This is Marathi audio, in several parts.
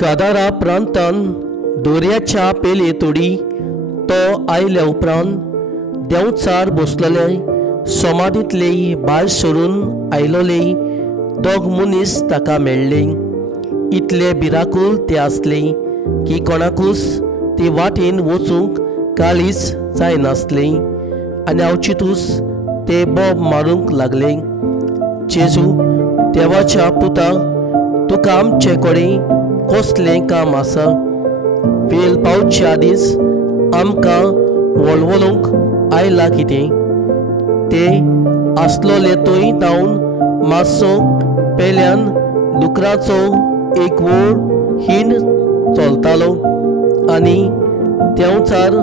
गादारा प्रांतान दोर्याच्या पेले तोडी तो आयल्या उपरांत देंवचार बसलेले समाधींतले भायर सरून आयलोले दोग मनीस ताका मेळ्ळे. इतले भिराकूळ ते आसले की कोणाकूच ते वाटेन वचूंक काळीच जायनासले आनी अवचितूच ते बोब मारूंक लागले. जेजू देवाच्या पुता, तुका आमचे कडेन कसलें काम आसा? वेळ पावचे आदींच आमकां वळवळूंक आयला कितें? ते आसलोले थंय धांवन मातसो पेल्यान दुकराचो एक व्हड हिंड चलतालो आनी देंवचार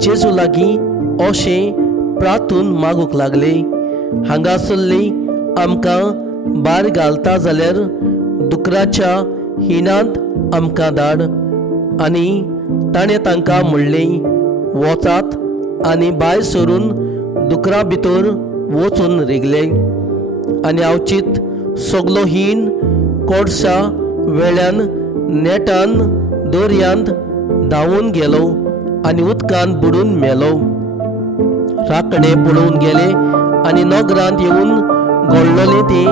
जेजू लागीं अशें प्रार्थून मागूंक लागले, हांगासरली आमकां भायर घालता जाल्यार दुकराच्या हिंडांत आमकां धाड. आनी ताणें तांकां म्हणलें, वचात आनी भायर सरून दुकरा भितर वचून रिगले. आनी अवचित सगलो हिंड कोडशा वेळ्यान नेटान दर्यांत धांवून गेलो आनी उदकांत बुडून मेलो. राखणे पळोवन गेले आनी नगरांत येवन घडलोलें ते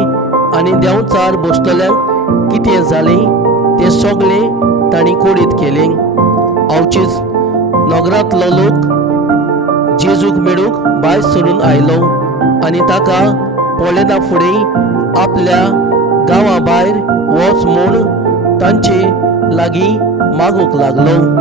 आनी देंवचार बसलेल्यांक कितें जालें तें सगळें तांणी कोडीत केलें. अवचीच नगरांतलो लोक जेजूक मेळूंक भायर सरून आयलो आनी ताका पळयना फुडें आपल्या गांवा भायर वच म्हूण तांचे लागीं मागूंक लागलो.